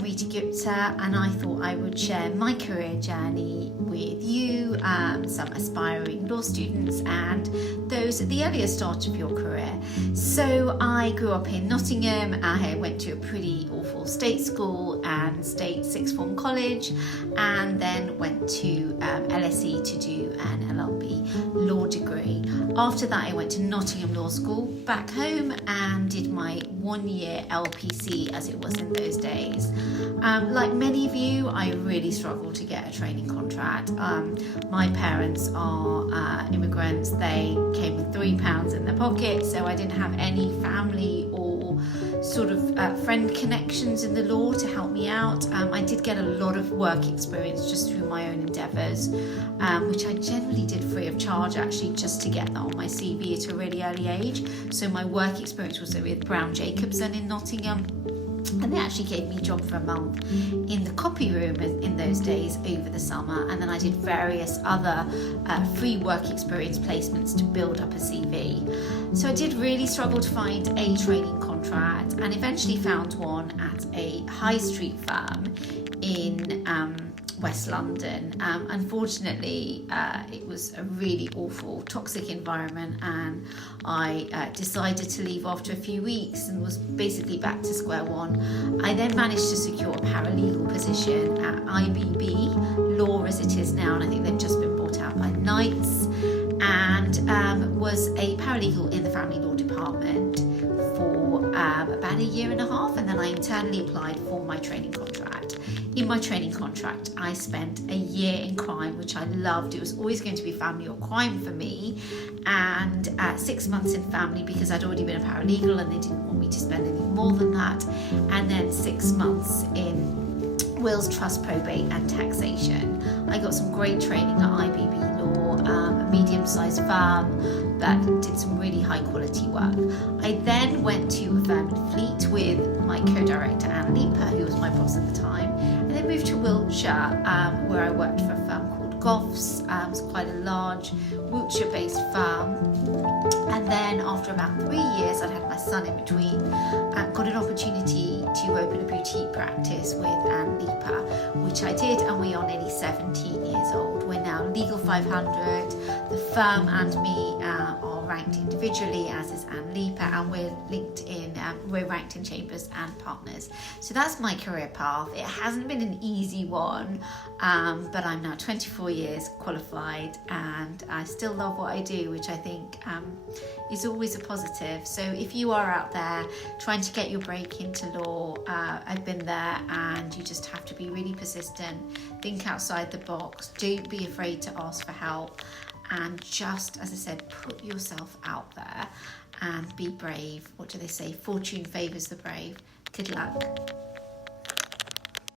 I'm Rita Gupta, and I thought I would share my career journey with you, some aspiring law students and those at the earlier start of your career. So I grew up in Nottingham. I went to a pretty awful state school and state sixth form college, and then went to LSE to do an LLB law degree. After that, I went to Nottingham Law School back home and did my 1 year LPC, as it was in those days. Like many of you, I really struggled to get a training contract. My parents are immigrants. They came with £3 in their pocket, so I didn't have any family or sort of friend connections in the law to help me out. I did get a lot of work experience just through my own endeavours, which I generally did free of charge, actually, just to get that on my CV at a really early age. So my work experience was with Brown Jacobson in Nottingham, and they actually gave me a job for a month in the copy room in those days over the summer, and then I did various other free work experience placements to build up a CV. So I did really struggle to find a training contract, and eventually found one at a high street firm in West London. Unfortunately, it was a really awful, toxic environment, and I decided to leave after a few weeks and was basically back to square one. I then managed to secure a paralegal position at IBB Law, as it is now, and I think they've just been bought out by Knights, and was a paralegal in the family law department for about a year and a half, and then I internally applied for my training contract. In my training contract, I spent a year in crime, which I loved. It was always going to be family or crime for me, and 6 months in family because I'd already been a paralegal and they didn't want me to spend any more than that, and then 6 months in wills, trust, probate and taxation. I got some great training at IBB Law, a medium-sized firm that did some really high-quality work. I then went to a firm in Fleet with my co-director Anne Leiper, who was my boss at the time, and then moved to Wiltshire, where I worked for a firm called Goffs. It's quite a large Wiltshire-based firm. And then after about 3 years, I'd had my son in between, and got an opportunity to open a boutique practice with Anne Leiper, which I did, and we are nearly 17 years old. We're now Legal 500. The firm and me are ranked individually, as is Anne Leiper, and we're linked in, we're ranked in Chambers and Partners. So that's my career path. It hasn't been an easy one, but I'm now 24 years qualified, and I still love what I do, which I think is always a positive. So if you are out there trying to get your break into law, I've been there, and you just have to be really persistent, think outside the box, don't be afraid to ask for help, and just, as I said, put yourself out there and be brave. What do they say? Fortune favours the brave. Good luck.